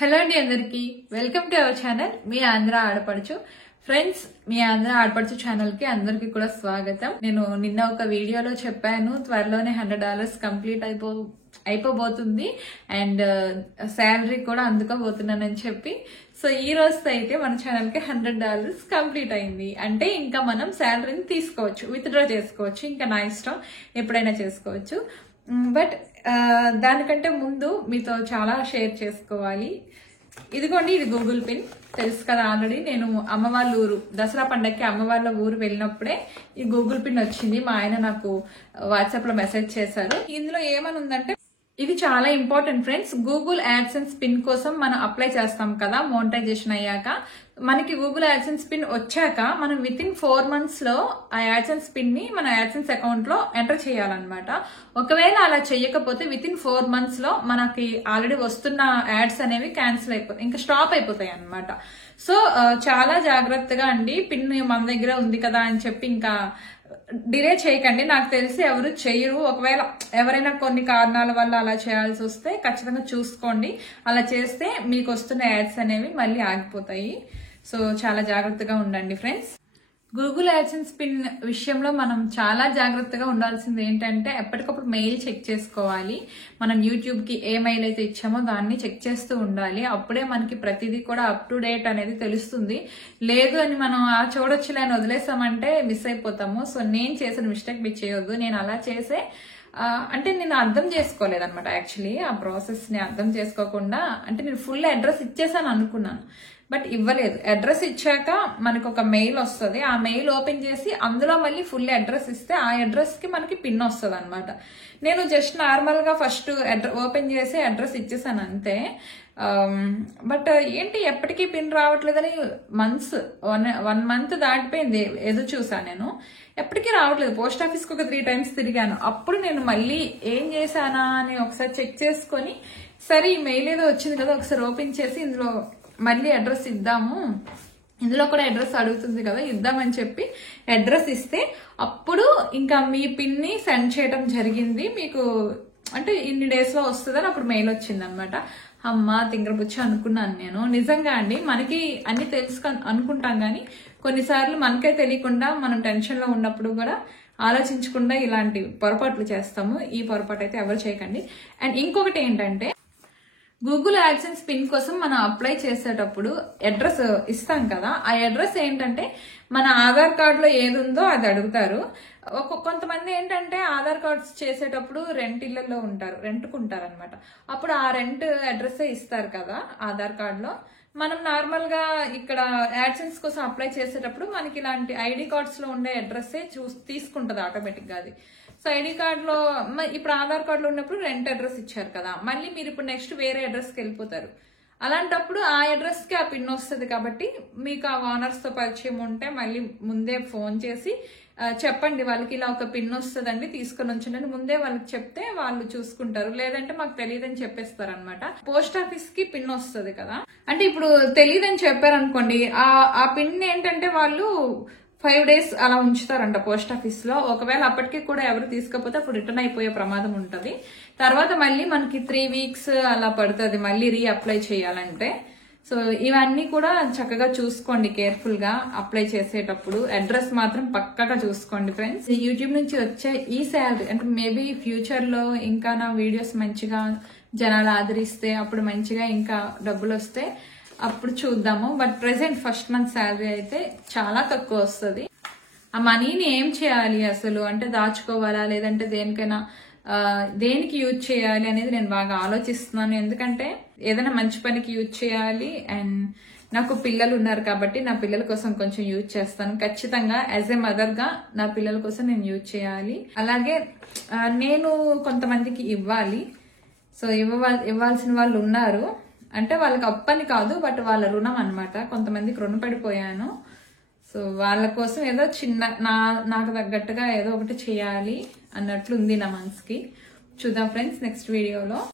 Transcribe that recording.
Hello అండి అందరికి welcome to our channel మీ ఆంధ్ర ఆడపడుచు ఫ్రెండ్స్. మీ ఆంధ్ర ఆడపడుచు ఛానల్ కి అందరికి కూడా స్వాగతం. నేను నిన్న ఒక వీడియోలో చెప్పాను త్వరలోనే $100 కంప్లీట్ అయిపోబోతుంది అండ్ శాలరీ కూడా అందుకోబోతున్నానని చెప్పి. సో ఈ రోజు అయితే మన ఛానల్ కి $100 కంప్లీట్ అయింది. అంటే ఇంకా మనం శాలరీని తీసుకోవచ్చు, విత్డ్రా చేసుకోవచ్చు. ఇంకా నా ఇష్టం, ఎప్పుడైనా చేసుకోవచ్చు. బట్ దానికంటే ముందు మీతో చాలా షేర్ చేసుకోవాలి. ఇదిగోండి, ఇది గూగుల్ పిన్. తెలుసు కదా ఆల్రెడీ. నేను అమ్మ వాళ్ళ ఊరు దసరా పండగకి అమ్మ వాళ్ళ ఊరు వెళ్ళినప్పుడే ఈ గూగుల్ పిన్ వచ్చింది. మా ఆయన నాకు వాట్సాప్ లో మెసేజ్ చేశారు. ఇందులో ఏమని ఉందంటే, ఇది చాలా important friends. Google AdSense pin కోసం మనం అప్లై చేస్తాం కదా మోనిటైజేషన్ అయ్యాక. మనకి గూగుల్ యాడ్సెన్స్ పిన్ వచ్చాక మనం విత్ ఇన్ 4 months లో ఆ యాడ్సెన్స్ పిన్ ని మన యాడ్సెన్స్ అకౌంట్ లో ఎంటర్ చేయాలన్నమాట. ఒకవేళ అలా చేయకపోతే విత్ ఇన్ 4 months లో మనకి ఆల్రెడీ వస్తున్న యాడ్స్ అనేవి క్యాన్సిల్ అయిపోతాయి, ఇంకా స్టాప్ అయిపోతాయి అన్నమాట. సో చాలా జాగ్రత్తగా అండి. పిన్ మన దగ్గర ఉంది కదా అని చెప్పి ఇంకా డిలే చేయకండి. నాకు తెలిసి ఎవరు చేయరు. ఒకవేళ ఎవరైనా కొన్ని కారణాల వల్ల అలా చేయాల్సి వస్తే ఖచ్చితంగా చూసుకోండి. అలా చేస్తే మీకు వస్తున్న యాడ్స్ అనేవి మళ్ళీ ఆగిపోతాయి. సో చాలా జాగ్రత్తగా ఉండండి ఫ్రెండ్స్. గూగుల్ యాడ్సెన్స్ పిన్ విషయంలో మనం చాలా జాగ్రత్తగా ఉండాల్సింది ఏంటంటే, ఎప్పటికప్పుడు మెయిల్ చెక్ చేసుకోవాలి. మనం యూట్యూబ్ కి ఏ మెయిల్ అయితే ఇచ్చామో దాన్ని చెక్ చేస్తూ ఉండాలి. అప్పుడే మనకి ప్రతిదీ కూడా అప్ టు డేట్ అనేది తెలుస్తుంది. లేదు అని మనం చూడొచ్చులే అని వదిలేసామంటే మిస్ అయిపోతాము. సో నేను చేసిన మిస్టేక్ మీరు చేయొద్దు. నేను అలా చేసే అంటే నేను అర్థం చేసుకోలేదన్నమాట. యాక్చువల్లీ ఆ ప్రాసెస్ ని అర్థం చేసుకోకుండా, అంటే నేను ఫుల్ అడ్రస్ ఇచ్చేసాను అనుకున్నాను, బట్ ఇవ్వలేదు. అడ్రస్ ఇచ్చాక మనకు ఒక మెయిల్ వస్తుంది. ఆ మెయిల్ ఓపెన్ చేసి అందులో మళ్ళీ ఫుల్ అడ్రస్ ఇస్తే ఆ అడ్రస్ కి మనకి పిన్ వస్తుంది అనమాట. నేను జస్ట్ నార్మల్ గా ఫస్ట్ ఓపెన్ చేసి అడ్రస్ ఇచ్చేసాను అంతే. బట్ ఏంటి ఎప్పటికీ పిన్ రావట్లేదని వన్ మంత్ దాటిపోయింది, ఎదురు చూసాను నేను. ఎప్పటికీ రావట్లేదు. పోస్ట్ ఆఫీస్కి ఒక 3 times తిరిగాను. అప్పుడు నేను మళ్ళీ ఏం చేశానా అని ఒకసారి చెక్ చేసుకొని, సరే ఈ మెయిల్ ఏదో వచ్చింది కదా ఒకసారి ఓపెన్ చేసి ఇందులో మళ్ళీ అడ్రస్ ఇద్దాము, ఇందులో కూడా అడ్రస్ అడుగుతుంది కదా ఇద్దామని చెప్పి అడ్రస్ ఇస్తే అప్పుడు ఇంకా మీ పిన్ ని సెండ్ చేయడం జరిగింది. మీకు అంటే ఇన్ని డేస్ లో వస్తుందని అప్పుడు మెయిల్ వచ్చింది అనమాట. అమ్మ తింగరబుచ్చి అనుకున్నాను నేను. నిజంగా అండి, మనకి అన్ని తెలుసు అనుకుంటాం కానీ కొన్నిసార్లు మనకే తెలియకుండా మనం టెన్షన్ లో ఉన్నప్పుడు కూడా ఆలోచించకుండా ఇలాంటి పొరపాట్లు చేస్తాము. ఈ పొరపాటు అయితే ఎవరు చేయకండి. అండ్ ఇంకొకటి ఏంటంటే, గూగుల్ యాడ్సెన్స్ పిన్ కోసం మనం అప్లై చేసేటప్పుడు అడ్రస్ ఇస్తాం కదా, ఆ అడ్రస్ ఏంటంటే మన ఆధార్ కార్డ్ లో ఏది ఉందో అది అడుగుతారు. కొంతమంది ఏంటంటే ఆధార్ కార్డ్స్ చేసేటప్పుడు ఇళ్లలో ఉంటారు, రెంట్కుంటారు అనమాట. అప్పుడు ఆ రెంట్ అడ్రస్ ఇస్తారు కదా ఆధార్ కార్డ్ లో. మనం నార్మల్ గా ఇక్కడ యాడ్సెన్స్ కోసం అప్లై చేసేటప్పుడు మనకి ఇలాంటి ఐడి కార్డ్స్ లో ఉండే అడ్రస్సే తీసుకుంటది ఆటోమేటిక్ గా అది. సో ఐడి కార్డ్ లో ఇప్పుడు ఆధార్ కార్డ్ లో ఉన్నప్పుడు రెంట్ అడ్రస్ ఇచ్చారు కదా, మళ్ళీ మీరు ఇప్పుడు నెక్స్ట్ వేరే అడ్రస్ కి వెళ్ళిపోతారు. అలాంటప్పుడు ఆ అడ్రస్ కి ఆ పిన్ వస్తుంది. కాబట్టి మీకు ఆ ఓనర్స్ తో పరిచయం ఉంటే మళ్ళీ ముందే ఫోన్ చేసి చెప్పండి, వాళ్ళకి ఇలా ఒక పిన్ వస్తుందండి తీసుకొని ఉంచండి ముందే వాళ్ళకి చెప్తే వాళ్ళు చూసుకుంటారు. లేదంటే మాకు తెలియదని చెప్పేస్తారు అనమాట. పోస్ట్ ఆఫీస్ కి పిన్ వస్తుంది కదా, అంటే ఇప్పుడు తెలియదని చెప్పారనుకోండి, ఆ పిన్ ఏంటంటే వాళ్ళు 5 days అలా ఉంచుతారంట పోస్ట్ ఆఫీస్ లో. ఒకవేళ అప్పటికి కూడా ఎవరు తీసుకోకపోతే అప్పుడు రిటర్న్ అయిపోయే ప్రమాదం ఉంటది. తర్వాత మళ్ళీ మనకి 3 weeks అలా పడుతుంది మళ్ళీ అప్లై చేయాలంటే. సో ఇవన్నీ కూడా చక్కగా చూసుకోండి కేర్ఫుల్ గా అప్లై చేసేటప్పుడు. అడ్రస్ మాత్రం పక్కగా చూసుకోండి ఫ్రెండ్స్. యూట్యూబ్ నుంచి వచ్చే ఈ శాలరీ అంటే మేబీ ఫ్యూచర్ లో ఇంకా నా వీడియోస్ మంచిగా జనాలు ఆదరిస్తే, అప్పుడు మంచిగా ఇంకా డబ్బులు వస్తే అప్పుడు చూద్దాము. But present first month salary అయితే చాలా తక్కువ వస్తుంది. ఆ మనీని ఏం చేయాలి అసలు, అంటే దాచుకోవాలా లేదంటే దేనికి యూజ్ చేయాలి అనేది నేను బాగా ఆలోచిస్తున్నాను. ఎందుకంటే ఏదైనా మంచి పనికి యూజ్ చేయాలి. అండ్ నాకు పిల్లలు ఉన్నారు కాబట్టి నా పిల్లల కోసం కొంచెం యూజ్ చేస్తాను ఖచ్చితంగా. యాజ్ ఏ మదర్ గా నా పిల్లల కోసం నేను యూజ్ చేయాలి. అలాగే నేను కొంతమందికి ఇవ్వాలి. సో ఇవ్వాల్సిన వాళ్ళు ఉన్నారు. అంటే వాళ్ళకి అప్పని కాదు, బట్ వాళ్ళ రుణం అనమాట. కొంతమందికి రుణపడిపోయాను. సో వాళ్ళ కోసం ఏదో చిన్న నాకు తగ్గట్టుగా ఏదో ఒకటి చేయాలి అన్నట్లు ఉంది నా మనసుకి. చూద్దాం ఫ్రెండ్స్ నెక్స్ట్ వీడియోలో.